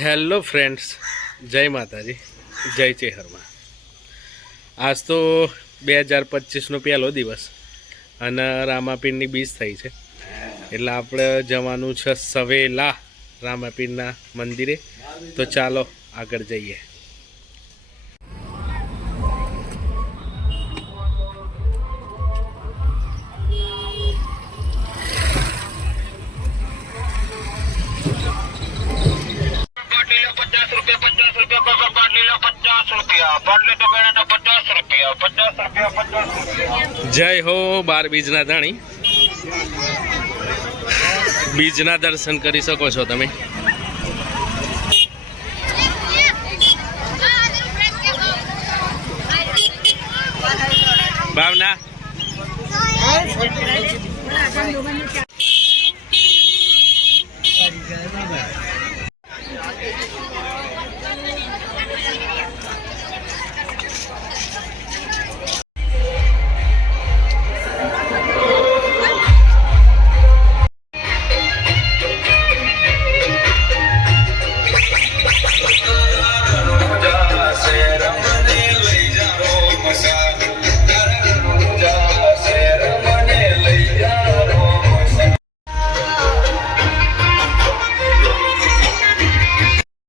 Hello friends જય માતાજી. જય ચેહરમાં. આજ તો બે હજાર પચીસનો પહેલો દિવસ અને રામાપીરની બીજ થઈ છે. એટલે આપણે જવાનું છે સવેલા રામાપીરના મંદિરે. તો ચાલો આગળ જઈએ. જય હો બાર બીજના ધાણી. બીજના દર્શન કરી શકો છો તમે. ભાવના.